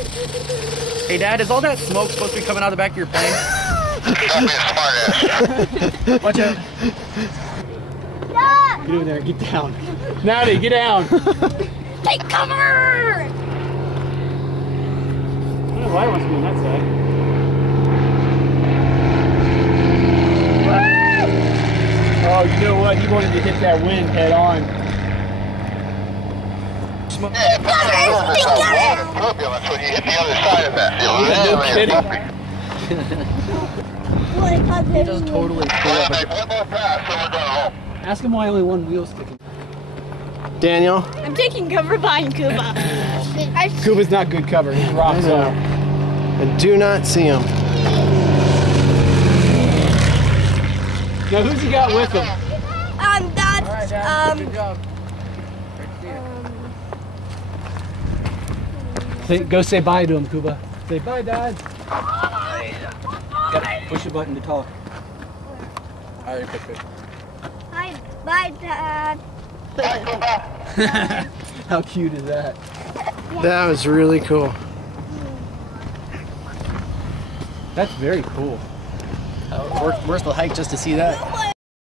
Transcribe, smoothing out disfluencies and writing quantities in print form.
Hey, Dad, is all that smoke supposed to be coming out of the back of your plane? Watch out. Get over there, get down. Natty, get down. Take cover! I don't know why he wants to be on that side. Oh, you know what? He wanted to hit that wind head on. Get turbulence when you hit the other side of that. He just totally pull up. Ask him why only one wheel's kicking. Daniel. I'm taking cover behind Kuba. Kuba's not good cover. He's rock solid. I do not see him. Now who's he got with him? That's, Good job. Go say bye to him, Kuba. Say bye, Dad. Gotta push a button to talk. Alright, good. Hi, bye, Dad. How cute is that? That was really cool. That's very cool. Worth the hike just to see that.